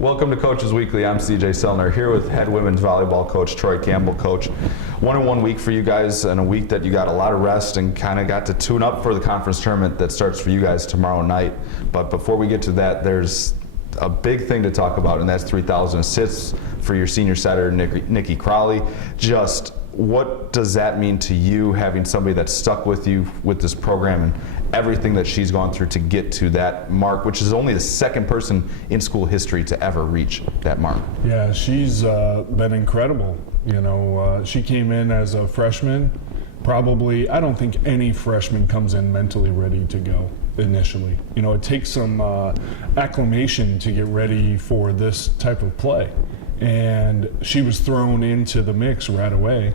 Welcome to Coaches Weekly. I'm CJ Sellner here with head women's volleyball coach Troy Campbell. Coach, 1-on-1 week for you guys, and a week that you got a lot of rest and kind of got to tune up for the conference tournament that starts for you guys tomorrow night. But before we get to that, there's a big thing to talk about, and that's 3,000 assists for your senior setter, Nikki Crowley. Just what does that mean to you, having somebody that's stuck with you with this program and everything that she's gone through to get to that mark, which is only the second person in school history to ever reach that mark? Yeah, she's been incredible. You know, she came in as a freshman. Probably, I don't think any freshman comes in mentally ready to go initially. You know, it takes some acclimation to get ready for this type of play. And she was thrown into the mix right away.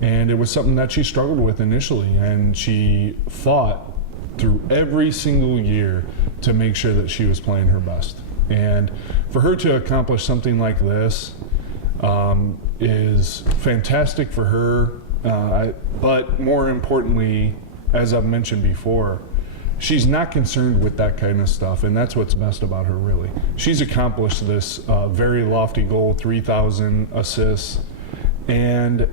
And it was something that she struggled with initially. And she fought through every single year to make sure that she was playing her best. And for her to accomplish something like this is fantastic for her. But more importantly, as I've mentioned before, she's not concerned with that kind of stuff, and that's what's best about her, really. She's accomplished this very lofty goal, 3,000 assists, and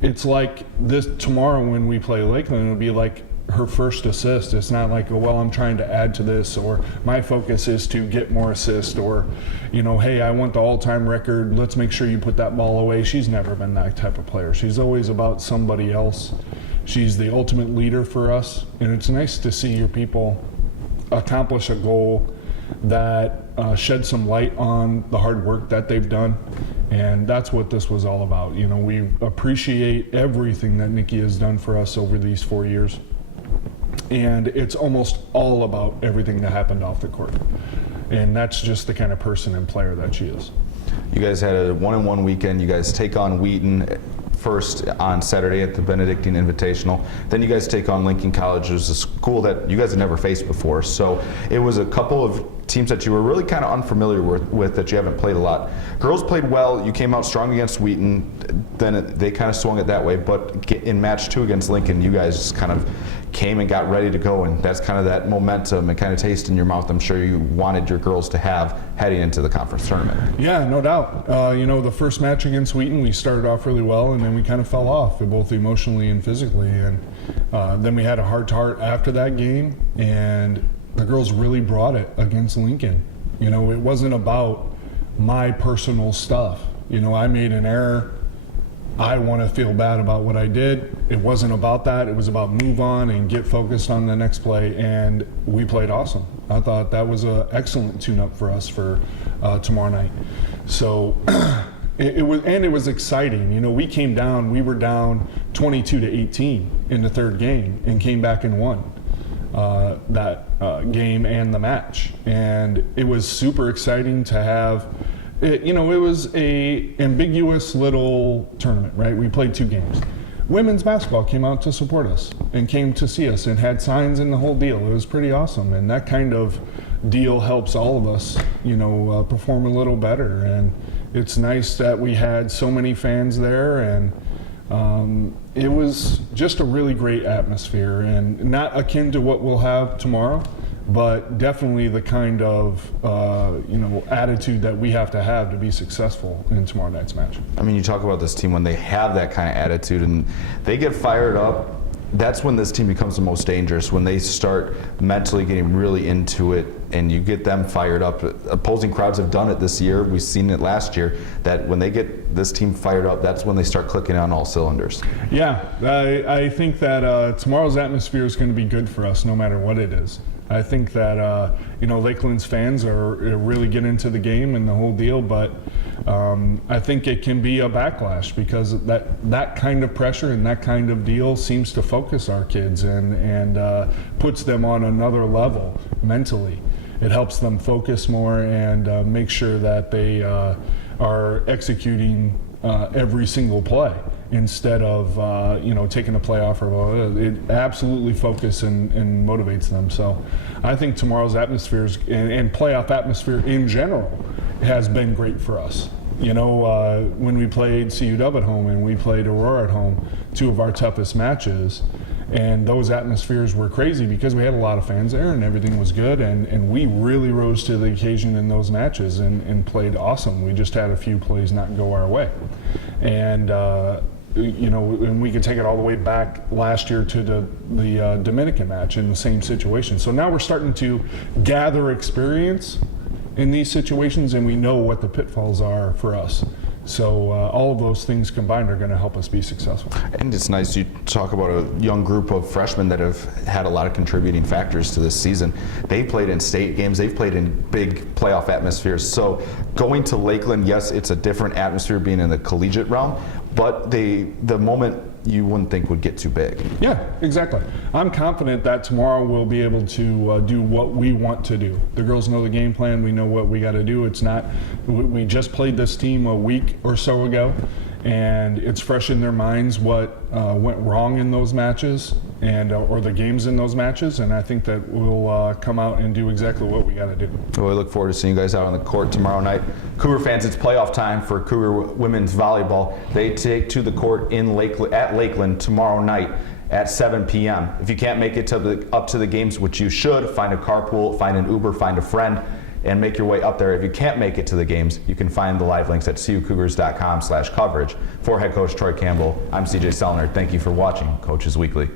it's like this tomorrow when we play Lakeland, it'll be like her first assist. It's not like, oh, well, I'm trying to add to this, or my focus is to get more assists, or, you know, hey, I want the all-time record, let's make sure you put that ball away. She's never been that type of player. She's always about somebody else. She's the ultimate leader for us, and it's nice to see your people accomplish a goal that sheds some light on the hard work that they've done, and that's what this was all about. You know, we appreciate everything that Nikki has done for us over these 4 years, and it's almost all about everything that happened off the court, and that's just the kind of person and player that she is. You guys had a 1-on-1 weekend. You guys take on Wheaton first on Saturday at the Benedictine Invitational. Then you guys take on Lincoln College, which is a school that you guys had never faced before. So it was a couple of teams that you were really kind of unfamiliar with that you haven't played a lot. Girls played well. You came out strong against Wheaton. Then they kind of swung it that way. But in match 2 against Lincoln, you guys kind of came and got ready to go, and that's kind of that momentum and kind of taste in your mouth I'm sure you wanted your girls to have heading into the conference tournament. Yeah, no doubt. You know, the first match against Wheaton, we started off really well, and then we kind of fell off, both emotionally and physically. And then we had a heart-to-heart after that game, and the girls really brought it against Lincoln. You know, it wasn't about my personal stuff. You know, I made an error. I want to feel bad about what I did. It wasn't about that. It was about move on and get focused on the next play, and we played awesome. I thought that was an excellent tune-up for us for tomorrow night. So it was exciting. You know, we were down 22-18 in the third game and came back and won that game and the match. And it was super exciting to have. You know, it was a ambiguous little tournament, right? We played 2 games. Women's basketball came out to support us and came to see us and had signs in the whole deal. It was pretty awesome, and that kind of deal helps all of us, you know, perform a little better. And it's nice that we had so many fans there, and it was just a really great atmosphere, and not akin to what we'll have tomorrow, but definitely the kind of you know, attitude that we have to be successful in tomorrow night's match. I mean, you talk about this team when they have that kind of attitude and they get fired up. That's when this team becomes the most dangerous, when they start mentally getting really into it and you get them fired up. Opposing crowds have done it this year. We've seen it last year, that when they get this team fired up, that's when they start clicking on all cylinders. Yeah, I think that tomorrow's atmosphere is going to be good for us no matter what it is. I think that you know, Lakeland's fans are really get into the game and the whole deal, but I think it can be a backlash because that kind of pressure and that kind of deal seems to focus our kids and puts them on another level mentally. It helps them focus more and make sure that they are executing every single play instead of you know, taking a play off. Or it absolutely focuses and motivates them. So I think tomorrow's atmosphere and playoff atmosphere in general has been great for us. You know, when we played CUW at home and we played Aurora at home, 2 of our toughest matches, And those atmospheres were crazy because we had a lot of fans there and everything was good. And we really rose to the occasion in those matches and played awesome. We just had a few plays not go our way. And, and we could take it all the way back last year to the Dominican match in the same situation. So now we're starting to gather experience in these situations, and we know what the pitfalls are for us. So all of those things combined are going to help us be successful. And it's nice you talk about a young group of freshmen that have had a lot of contributing factors to this season. They played in state games, they've played in big playoff atmospheres. So going to Lakeland, yes, it's a different atmosphere being in the collegiate realm, but the moment you wouldn't think would get too big. Yeah, exactly. I'm confident that tomorrow we'll be able to do what we want to do. The girls know the game plan. We know what we got to do. It's not, we just played this team a week or so ago, and it's fresh in their minds what went wrong in those matches and or the games in those matches, and I think that we'll come out and do exactly what we got to do. Well, we look forward to seeing you guys out on the court tomorrow night. Cougar fans, it's playoff time for Cougar women's volleyball. They take to the court in Lakeland tomorrow night at 7 p.m. If you can't make it up to the games, which you should, find a carpool, find an Uber, find a friend, and make your way up there. If you can't make it to the games, you can find the live links at cucougars.com/coverage. For head coach Troy Campbell, I'm CJ Sellner. Thank you for watching Coaches Weekly.